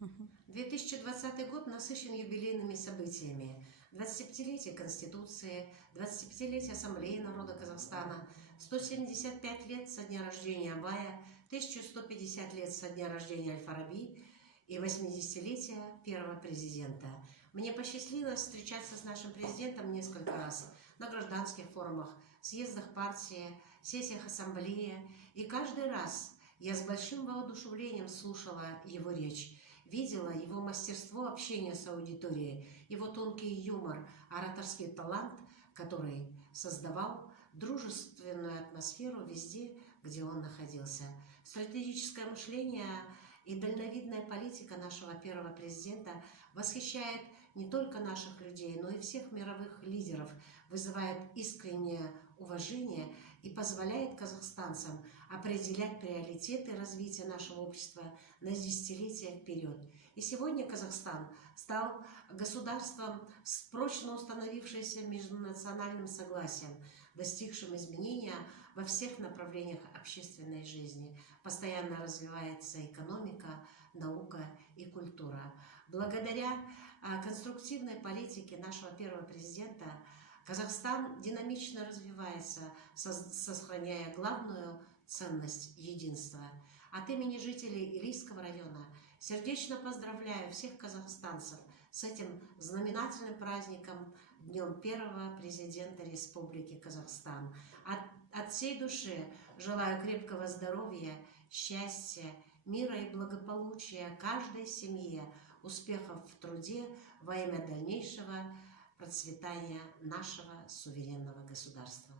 2020 год насыщен юбилейными событиями. 25-летие Конституции, 25-летие Ассамблеи народа Казахстана, 175 лет со дня рождения Абая, 1150 лет со дня рождения Аль-Фараби и 80-летие первого президента. Мне посчастливилось встречаться с нашим президентом несколько раз на гражданских форумах, съездах партии, сессиях ассамблеи, и каждый раз я с большим воодушевлением слушала его речь, видела его мастерство общения с аудиторией, его тонкий юмор, ораторский талант, который создавал дружественную атмосферу везде, где он находился. Стратегическое мышление и дальновидная политика нашего первого президента восхищает не только наших людей, но и всех мировых лидеров, вызывает искреннее уважение и позволяет казахстанцам определять приоритеты развития нашего общества на десятилетия вперед. И сегодня Казахстан стал государством с прочно установившимся межнациональным согласием, достигшим изменения во всех направлениях общественной жизни. Постоянно развивается экономика, наука и культура. Благодаря конструктивной политике нашего первого президента Казахстан динамично развивается, сохраняя главную ценность единства. От имени жителей Илийского района сердечно поздравляю всех казахстанцев с этим знаменательным праздником, Днем первого президента Республики Казахстан. От всей души желаю крепкого здоровья, счастья, мира и благополучия каждой семье, успехов в труде во имя дальнейшего процветания нашего суверенного государства.